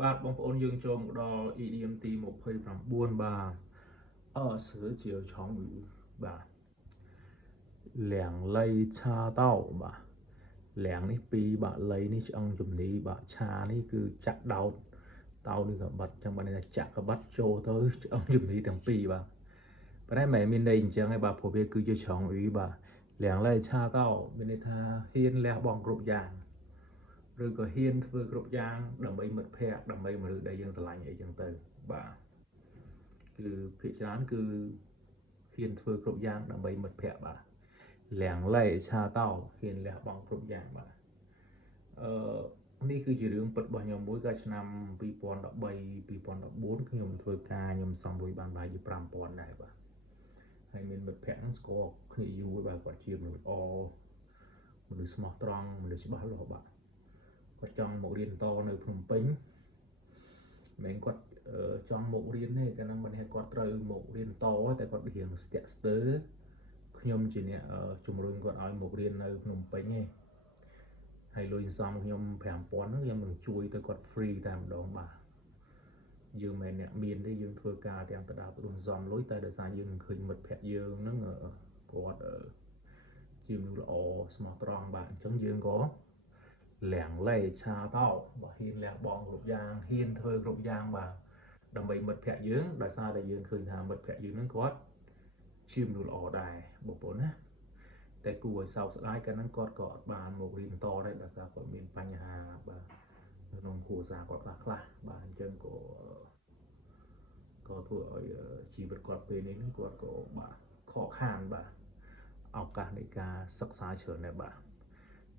បាទបងប្អូនយើងចូលមកដល់ idiom ទី29បាទ20ជាឆង语បាទ两肋插刀បាទ两នេះ2បាទលៃនេះឆ្អឹងជំនីបាទឆានេះគឺចាក់ដោតតោនេះក៏បាត់ចឹងបាទនេះចាក់ក៏បាត់ចូលទៅឆ្អឹងជំនីទាំងពីរបាទប៉ុន្តែមិនមានន័យអញ្ចឹងទេបាទព្រោះវាគឺជាឆង语បាទ两肋插刀មានន័យថាហ៊ានលះបង់គ្រប់យ៉ាងឬក៏ហ៊ានធ្វើគ្រប់យ៉ាងដើម្បីមិត្តភ័ក្តិដើម្បីមនុស្សដែលយើងស្រឡាញ់អីចឹងទៅបាទគឺភាគច្រើនគឺហ៊ានធ្វើគ្រប់យ៉ាងដើម្បីមិត្តភ័ក្តិបាទ两肋插刀ហ៊ានលះបង់គ្រប់យ៉ាងបាទនេះគឺជារឿងពិតរបស់ខ្ញុំមួយកាលឆ្នាំ2013 2014ខ្ញុំធ្វើការខ្ញុំសំលុយបានប្រហែលជា5000ដែរបាទហើយមានមិត្តភ័ក្តិហ្នឹងស្គាល់គ្នាយូរបាទគាត់ជាមនុស្សល្អមនុស្សស្មោះត្រង់មនុស្សច្បាស់លាស់បាទគាត់ចង់មករៀនតនៅភ្នំពេញមិនគាត់ចង់មករៀនទេកាលហ្នឹងមិនថាគាត់ត្រូវមករៀនតតែគាត់រៀនស្ទាក់ស្ទើរខ្ញុំជាអ្នកជំរុញគាត់ឲ្យមករៀននៅភ្នំពេញទេហើយលុយសំខ្ញុំ5000ហ្នឹងខ្ញុំនឹងជួយទៅគាត់ free តែម្ដងបាទយើងមិនអ្នកមានទេយើងធ្វើការទាំងតដាផ្ដួលសំលុយតែដោយសារយើងឃើញមិត្តភ័ក្តិយើងហ្នឹងគាត់ជាមនុស្សល្អស្មោះត្រង់បាទអញ្ចឹងយើងក៏两肋插刀បាទហ៊ានលះបង់គ្រប់យ៉ាងហ៊ានធ្វើគ្រប់យ៉ាងបាទដើម្បីមិត្តភ័ក្តិយើងដោយសារតែយើងឃើញថាមិត្តភ័ក្តិយើងហ្នឹងគាត់ជាមនុស្សល្អដែរបងប្អូនណាតែគួរឲ្យសោកស្ដាយកាលហ្នឹងគាត់ក៏អត់បានមករៀនតដែរដោយសារគាត់មានបញ្ហាបាទក្នុងគ្រួសារគាត់ខ្លះបាទអញ្ចឹងក៏ធ្វើឲ្យជីវិតគាត់ពេលនេះគាត់ក៏បាទខកខានបាទឱកាសនៃការសិក្សាច្រើនដែរបាទ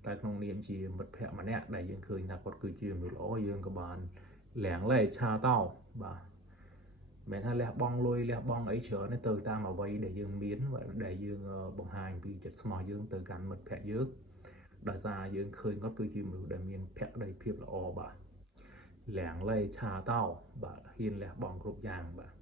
តែក្នុងនាមជាមិត្តភ័ក្តិម្នាក់ដែលយើងឃើញថាគាត់គឺជាមនុស្សល្អយើងក៏បានលះលែឆាតោបាទមិនថាលះបង់លុយលះបង់អីច្រើនទេទៅតាមអ្វីដែលយើងមានដែលយើងបង្ហាញពីចិត្តស្មោះយើងទៅកាន់មិត្តភ័ក្តិយើងដោយសារយើងឃើញគាត់គឺជាមនុស្សដែលមានភក្ដីភាពល្អបាទលះលែឆាតោបាទហ៊ានលះបង់គ្រប់យ៉ាងបាទ